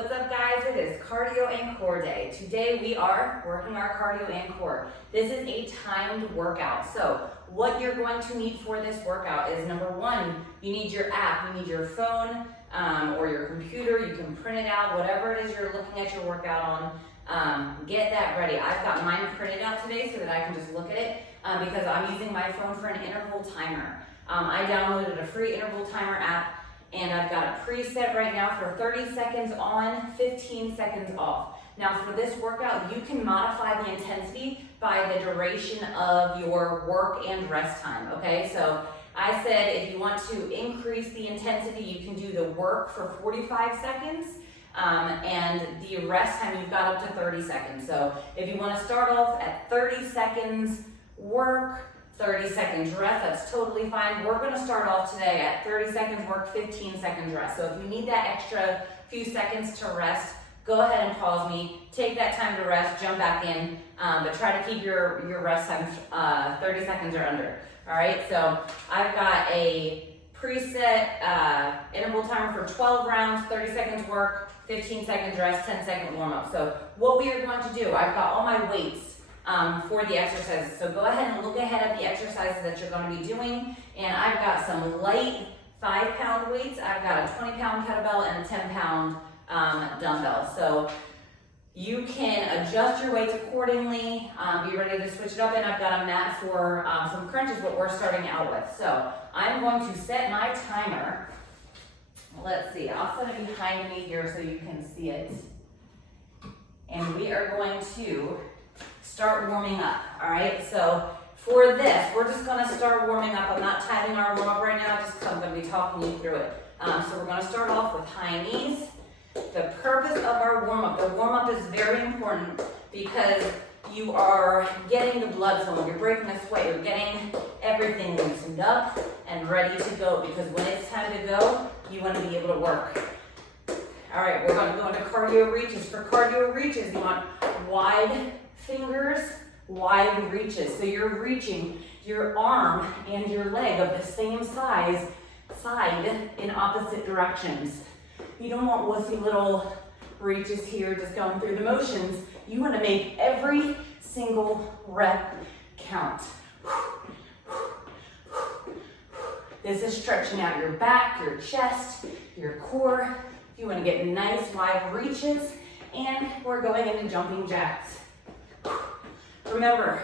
What's up, guys? It is cardio and core day. Today we are working our cardio and core. This is a timed workout. So what you're going to need for this workout is, number one, you need your app. You need your phone or your computer. You can print it out, whatever it is you're looking at your workout on. Get that ready. I've got mine printed out today so that I can just look at it because I'm using my phone for an interval timer. I downloaded a free interval timer app, and I've got a preset right now for 30 seconds on, 15 seconds off. Now for this workout, you can modify the intensity by the duration of your work and rest time, okay? So I said if you want to increase the intensity, you can do the work for 45 seconds, and the rest time you've got up to 30 seconds. So if you want to start off at 30 seconds work, 30 seconds rest, that's totally fine. We're going to start off today at 30 seconds work, 15 seconds rest. So if you need that extra few seconds to rest, go ahead and pause me, take that time to rest, jump back in, but try to keep your rest time 30 seconds or under. All right, so I've got a preset interval timer for 12 rounds, 30 seconds work, 15 seconds rest, 10-second warm up. So what we are going to do, I've got all my weights for the exercises. So go ahead and look ahead at the exercises that you're going to be doing. And I've got some light 5-pound weights. I've got a 20-pound kettlebell and a 10-pound dumbbell. So you can adjust your weights accordingly. Be ready to switch it up. And I've got a mat for some crunches, what we're starting out with. So I'm going to set my timer. Let's see, I'll set it behind me here so you can see it. And we are going to start warming up, all right? So for this, we're just gonna start warming up. I'm not timing our warm up right now, just because I'm gonna be talking you through it. So we're gonna start off with high knees. The purpose of our warm up, the warm up is very important because you are getting the blood flowing, you're breaking the sweat, you're getting everything loosened up and ready to go, because when it's time to go, you wanna be able to work. All right, we're gonna go into cardio reaches. For cardio reaches, you want wide fingers, wide reaches. So you're reaching your arm and your leg of the same side in opposite directions. You don't want wussy little reaches here just going through the motions. You want to make every single rep count. This is stretching out your back, your chest, your core. You want to get nice wide reaches, and we're going into jumping jacks. Remember,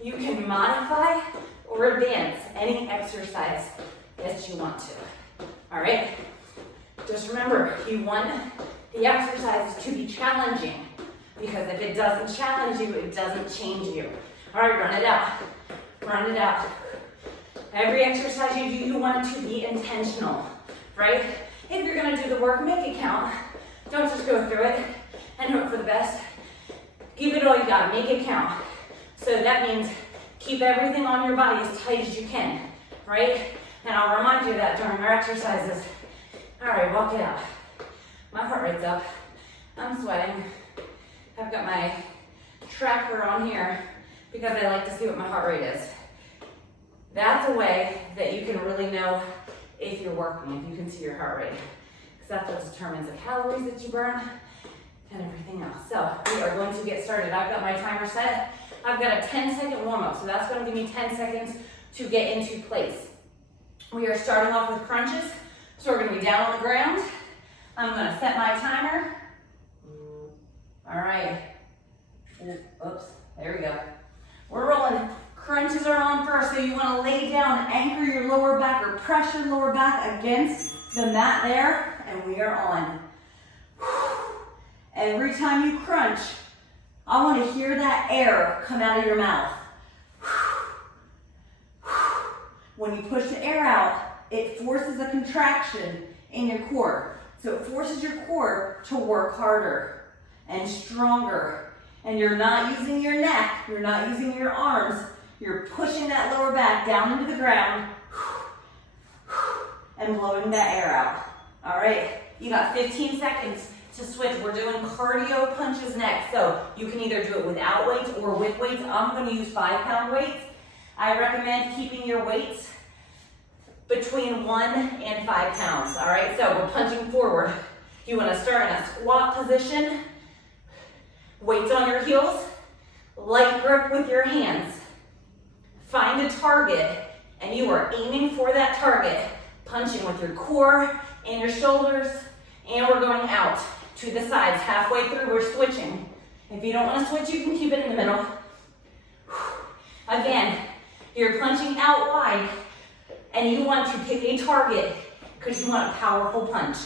you can modify or advance any exercise that you want to. All right? Just remember, you want the exercises to be challenging, because if it doesn't challenge you, it doesn't change you. All right, run it out. Run it out. Every exercise you do, you want it to be intentional, right? If you're gonna do the work, make it count. Don't just go through it and hope for the best. Give it all you got, make it count. So that means keep everything on your body as tight as you can, right? And I'll remind you of that during our exercises. All right, walk it out. My heart rate's up. I'm sweating. I've got my tracker on here because I like to see what my heart rate is. That's a way that you can really know if you're working, if you can see your heart rate. Because that's what determines the calories that you burn and everything else. So we are going to get started. I've got my timer set. I've got a 10-second warm-up, so that's going to give me 10 seconds to get into place. We are starting off with crunches, so we're going to be down on the ground. I'm going to set my timer. All right. Oops, there we go. We're rolling. Crunches are on first, so you want to lay down, anchor your lower back or press your lower back against the mat there, and we are on. Every time you crunch, I want to hear that air come out of your mouth. When you push the air out, it forces a contraction in your core. So it forces your core to work harder and stronger. And you're not using your neck, you're not using your arms, you're pushing that lower back down into the ground and blowing that air out. All right, you got 15 seconds to switch. We're doing cardio punches next. So you can either do it without weights or with weights. I'm going to use 5-pound weights. I recommend keeping your weights between 1 and 5 pounds. All right, so we're punching forward. You want to start in a squat position. Weights on your heels. Light grip with your hands. Find a target, and you are aiming for that target. Punching with your core and your shoulders, and we're going out to the sides. Halfway through, we're switching. If you don't want to switch, you can keep it in the middle. Again, you're punching out wide, and you want to pick a target because you want a powerful punch.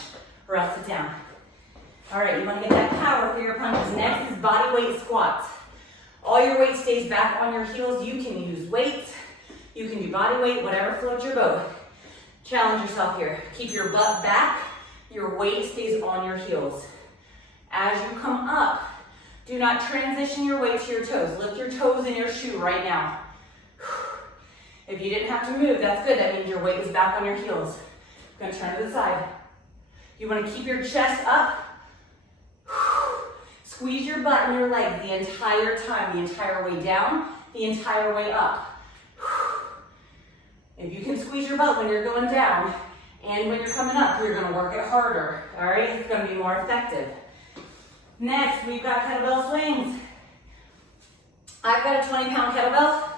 Rest it down. All right, you want to get that power for your punches. Next is body weight squats. All your weight stays back on your heels. You can use weights. You can do body weight, whatever floats your boat. Challenge yourself here. Keep your butt back. Your weight stays on your heels. As you come up, do not transition your weight to your toes. Lift your toes in your shoe right now. If you didn't have to move, that's good. That means your weight is back on your heels. I'm gonna turn to the side. You wanna keep your chest up. Squeeze your butt and your leg the entire time, the entire way down, the entire way up. If you can squeeze your butt when you're going down and when you're coming up, you're gonna work it harder, all right? It's gonna be more effective. Next, we've got kettlebell swings. I've got a 20-pound kettlebell.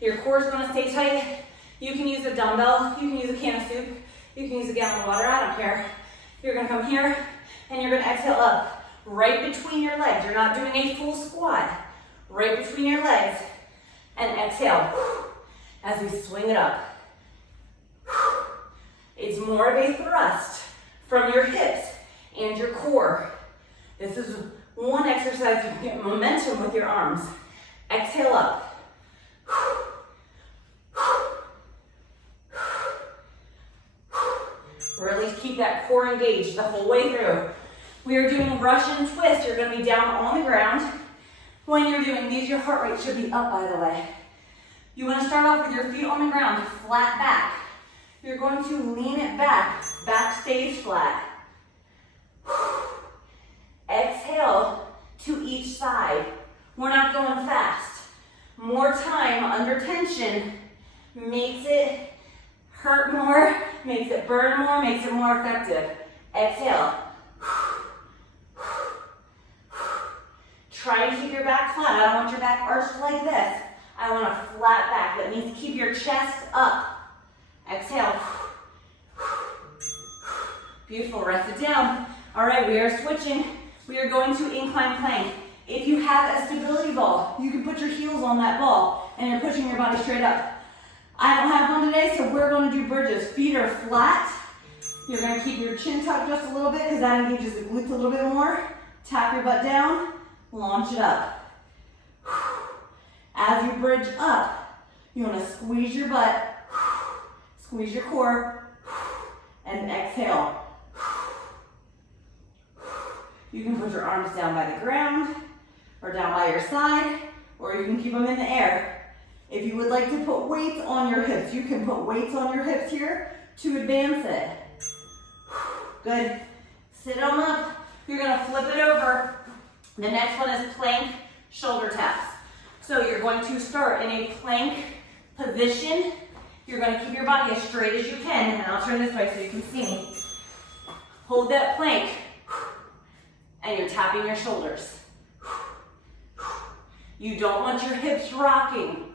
Your core's gonna stay tight. You can use a dumbbell, you can use a can of soup, you can use a gallon of water, I don't care. You're gonna come here and you're gonna exhale up, right between your legs. You're not doing a full squat. Right between your legs and exhale as we swing it up. It's more of a thrust from your hips and your core. This is one exercise you can get momentum with your arms. Exhale up. Really keep that core engaged the whole way through. We are doing Russian twist. You're gonna be down on the ground. When you're doing these, your heart rate should be up, by the way. You wanna start off with your feet on the ground, flat back. You're going to lean it back stays flat. Exhale to each side. We're not going fast. More time under tension makes it hurt more, makes it burn more, makes it more effective. Exhale. Try and keep your back flat. I don't want your back arched like this. I want a flat back. That means keep your chest up. Exhale. Beautiful, rest it down. All right, we are switching. We are going to incline plank. If you have a stability ball, you can put your heels on that ball and you're pushing your body straight up. I don't have one today, so we're going to do bridges. Feet are flat. You're going to keep your chin tucked just a little bit because that engages the glutes a little bit more. Tap your butt down, launch it up. As you bridge up, you want to squeeze your butt, squeeze your core, and exhale. You can put your arms down by the ground, or down by your side, or you can keep them in the air. If you would like to put weights on your hips, you can put weights on your hips here to advance it. Good. Sit them up. You're gonna flip it over. The next one is plank shoulder taps. So you're going to start in a plank position. You're going to keep your body as straight as you can, and I'll turn this way so you can see me. Hold that plank, and you're tapping your shoulders. You don't want your hips rocking.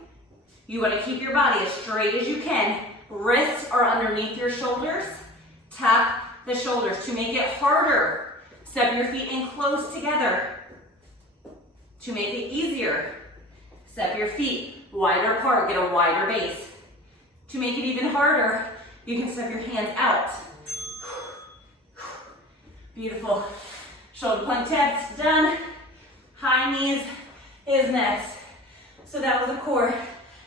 You want to keep your body as straight as you can. Wrists are underneath your shoulders. Tap the shoulders to make it harder. Step your feet in close together. To make it easier, step your feet wider apart, get a wider base. To make it even harder, you can step your hands out. Beautiful. Shoulder plank taps, done. High knees is next. So that was the core.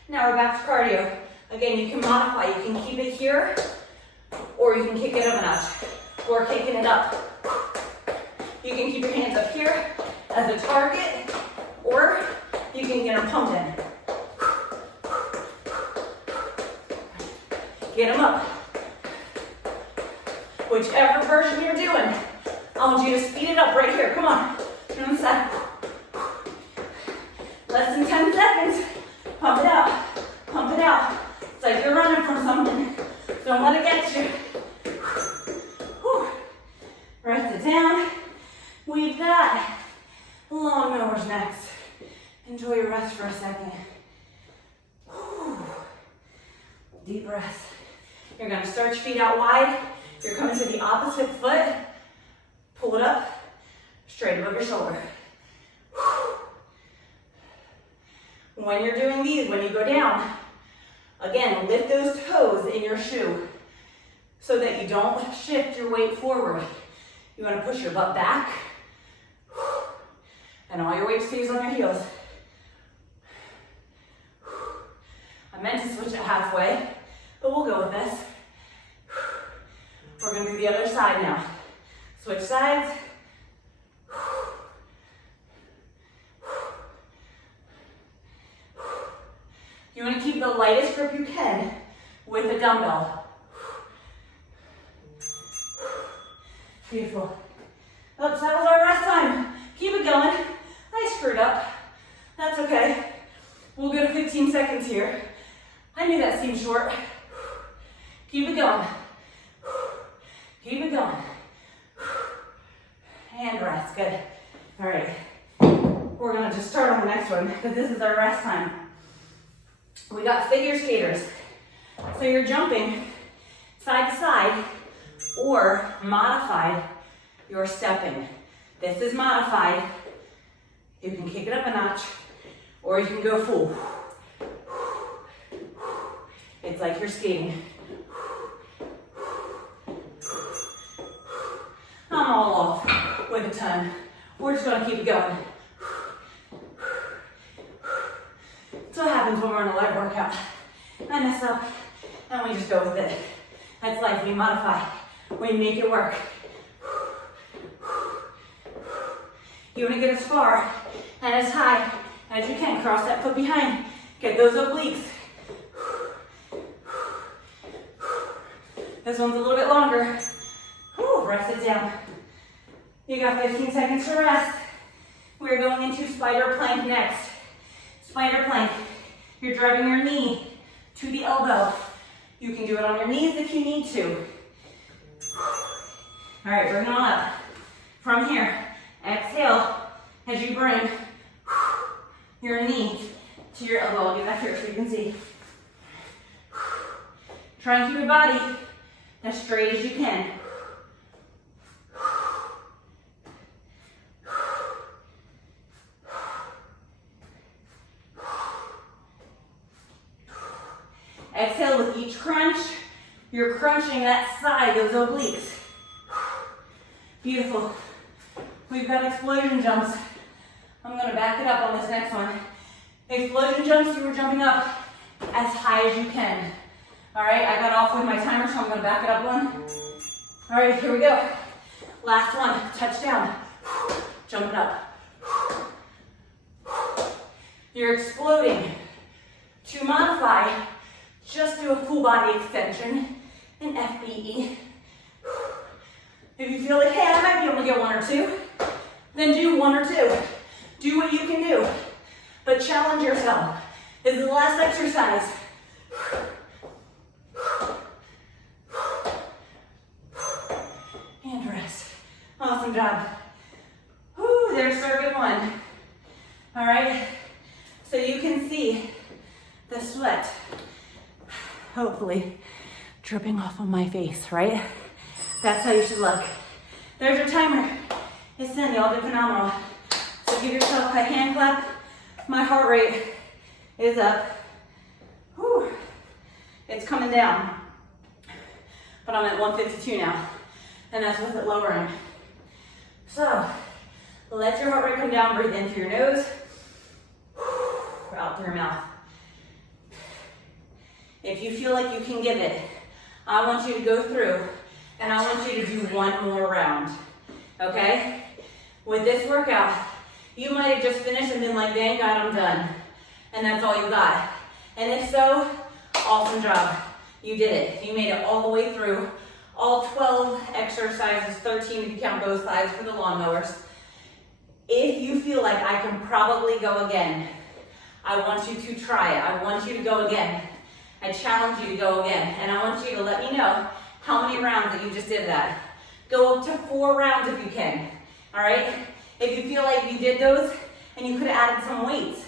Now we're back to cardio. Again, you can modify. You can keep it here, or you can kick it up a notch, or kicking it up. You can keep your hands up here as a target, or you can get them pumped in. Get them up. Whichever version you're doing, I want you to speed it up right here. Come on. On the side. Less than 10 seconds. Pump it out. Pump it out. It's like you're running from something. Don't let it get you. Whew. Rest it it down. We've got lawnmowers next. Enjoy your rest for a second. Whew. Deep breath. You're gonna start your feet out wide. You're coming to the opposite foot. Pull it up, straight above your shoulder. When you're doing these, when you go down, again, lift those toes in your shoe so that you don't shift your weight forward. You want to push your butt back, and all your weight stays on your heels. I meant to switch it halfway, but we'll go with this. We're going to do the other side now. Switch sides. You want to keep the lightest grip you can with a dumbbell. Beautiful. Oops, that was our rest time. Keep it going. I screwed up. That's okay. We'll go to 15 seconds here. I knew that seemed short. Keep it going. Keep it going. And rest, good. All right. We're gonna just start on the next one because this is our rest time. We got figure skaters. So you're jumping side to side or modified, you're stepping. This is modified. You can kick it up a notch or you can go full. It's like you're skating. I'm all off with a ton. We're just gonna keep it going. That's what happens when we're in a leg workout. I mess up and we just go with it. That's life, we modify, we make it work. You wanna get as far and as high as you can. Cross that foot behind, get those obliques. This one's a little bit longer. Whew, rest it down. You got 15 seconds to rest. We're going into spider plank next. Spider plank. You're driving your knee to the elbow. You can do it on your knees if you need to. All right, bring it on up. From here, exhale as you bring your knee to your elbow. I'll do that here so you can see. Try and keep your body as straight as you can. Exhale with each crunch. You're crunching that side, those obliques. Beautiful. We've got explosion jumps. I'm gonna back it up on this next one. Explosion jumps, you were jumping up as high as you can. All right, I got off with my timer, so I'm gonna back it up one. All right, here we go. Last one, touchdown. Jumping up. You're exploding. To modify, just do a full body extension, an FBE. If you feel like, hey, I might be able to get one or two, then do one or two. Do what you can do, but challenge yourself. This is the last exercise. And rest. Awesome job. Whew, there's circuit one. All right, so you can see the sweat, hopefully, dripping off of my face, right? That's how you should look. There's your timer. It's in, y'all did phenomenal. So give yourself a hand clap. My heart rate is up. Whew. It's coming down, but I'm at 152 now, and that's with it lowering. So let your heart rate come down, breathe in through your nose, out through your mouth. If you feel like you can give it, I want you to go through and I want you to do one more round, okay? With this workout, you might have just finished and been like, thank God I'm done. And that's all you got. And if so, awesome job. You did it. You made it all the way through. All 12 exercises, 13 if you count both sides for the lawnmowers. If you feel like I can probably go again, I want you to try it. I want you to go again. I challenge you to go again. And I want you to let me know how many rounds that you just did that. Go up to 4 rounds if you can, all right? If you feel like you did those and you could have added some weights,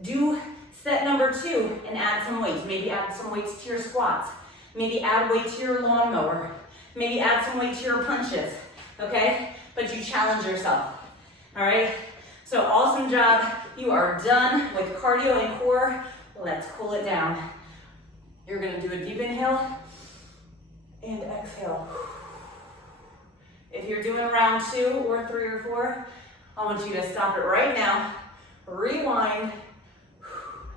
do set number 2 and add some weights. Maybe add some weights to your squats. Maybe add weight to your lawnmower. Maybe add some weight to your punches, okay? But you challenge yourself, all right? So awesome job. You are done with cardio and core. Let's cool it down. You're gonna do a deep inhale and exhale. If you're doing round 2 or 3 or 4, I want you to stop it right now, rewind,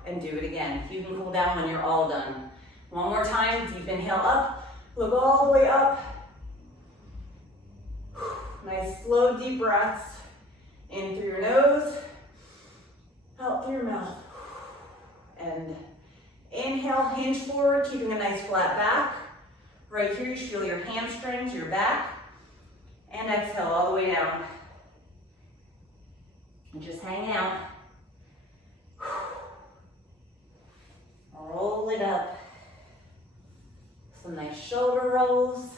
and do it again. You can cool down when you're all done. One more time, deep inhale up, look all the way up. Nice slow deep breaths. In through your nose, out through your mouth. And inhale, hinge forward, keeping a nice flat back. Right here, you feel your hamstrings, your back. And exhale all the way down. And just hang out. Roll it up. Some nice shoulder rolls.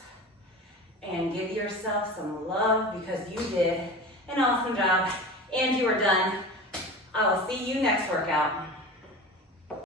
And give yourself some love because you did an awesome job and you are done. I will see you next workout.